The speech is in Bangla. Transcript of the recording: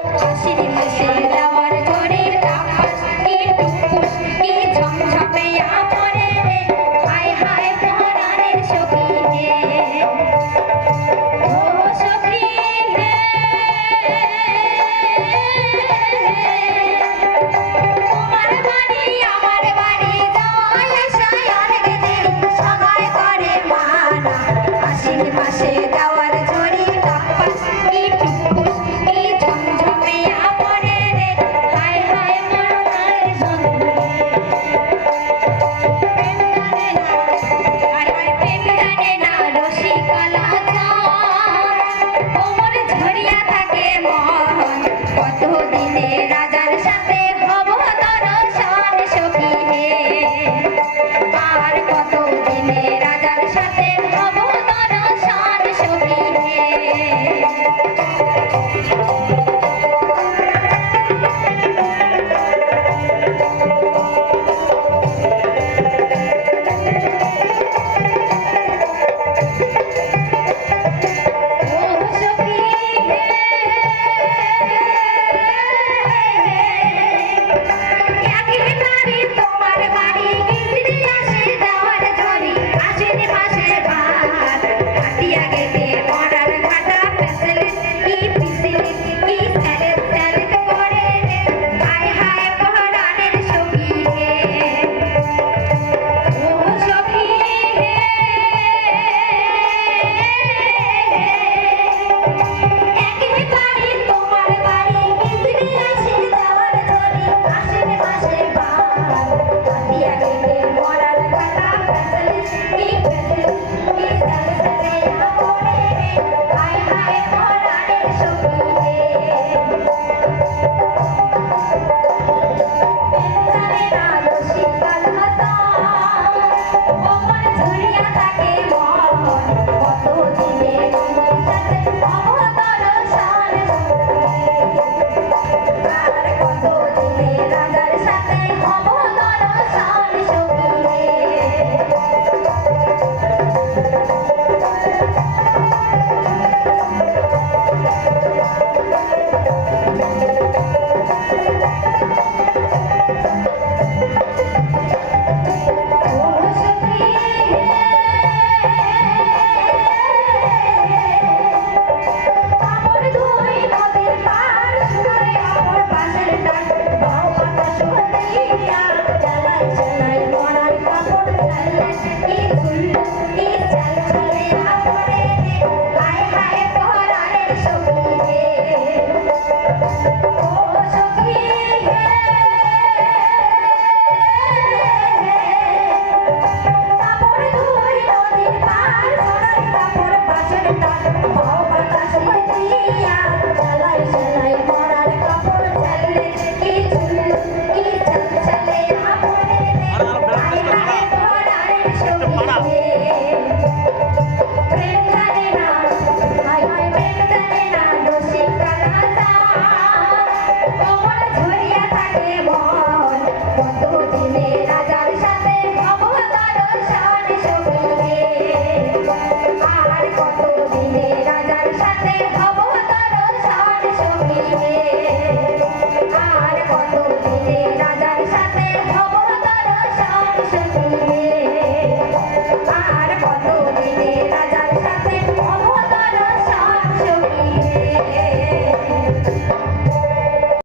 আশ্বিন মাসে দেওয়ার ঝড়ের তাপস কি টুকুস কি ঝমঝমে আমরে রে হায় হায় পরাণের সখী হে ও সখী হে তোমার বাড়ি আমার বাড়ি যাওয়ায় আসায় আর দেরি সবাই করে মানা আশ্বিন মাসে দেওয়ার ঝড়ের তাপস কি টুকুস কি ঝমঝমে আমরে রে হায় হায় পরাণের সখী প্রেম জানে না রসিকলা ওমর ঝরিয়া থাকে মন কত দিনে রাজার সাথে হব দর্শন সখী হে আর কত দিনে রাজার সাথে হব দর্শন সখী হে ও সখী হে একেবারে তোমার বাড়ি গিন্নি আসে দেওয়ার ঝড়ি আশ্বিন মাসের ভাত হাতিয়া গেতে মরার ঘাটা পেছলে কি পিছলে কি স্যারেত স্যারেত করে রে হায় হায় পরাণের সখী হে ও সখী হে একেবারে তোমার বাড়ি গিন্নি আসে দেওয়ার ঝড়ি আশ্বিন মাসের ভাত হাতিয়া গেতে মরার ঘাটা পেছলে কি পেছলে কি স্যারে স্যারে করে রে হায় হায় পরাণের সখী হে জানে না রসিকতার ওমর ঝরিয়া থাকে মন কত দিনে সাথে অবতার শান আর কত দিনে রাজার সাথে অবতার শান সখী ও সখী আমার দুই নদীর পার শুনে আমার পাশের ডাক বাউ বাতাস হলিয়া জ্বালাই জ্বালাই মরার কাপড় চালে কি ঝুল কি চাল চলে আপরে রে হায় হায় পরাণের সখী হে ও সখী হে আমার দুই নদীর পার শুনে আমার পাশের ডাক বাউ বাতাস হলিয়া জ্বালাই জ্বালাই মরার কাপড় চালে কি ঝুল কি চাল চলে আপরে রে হায় হায় পরাণের সখী হে প্রেম জানে না হায় হায় প্রেম জানে না রসিকতা ওমর ঝরিয়া থাকে মন কত দিনে রাজার সাথে হব দর্শন সখী হে আর কত দিনে রাজার সাথে হব দর্শন সখী হে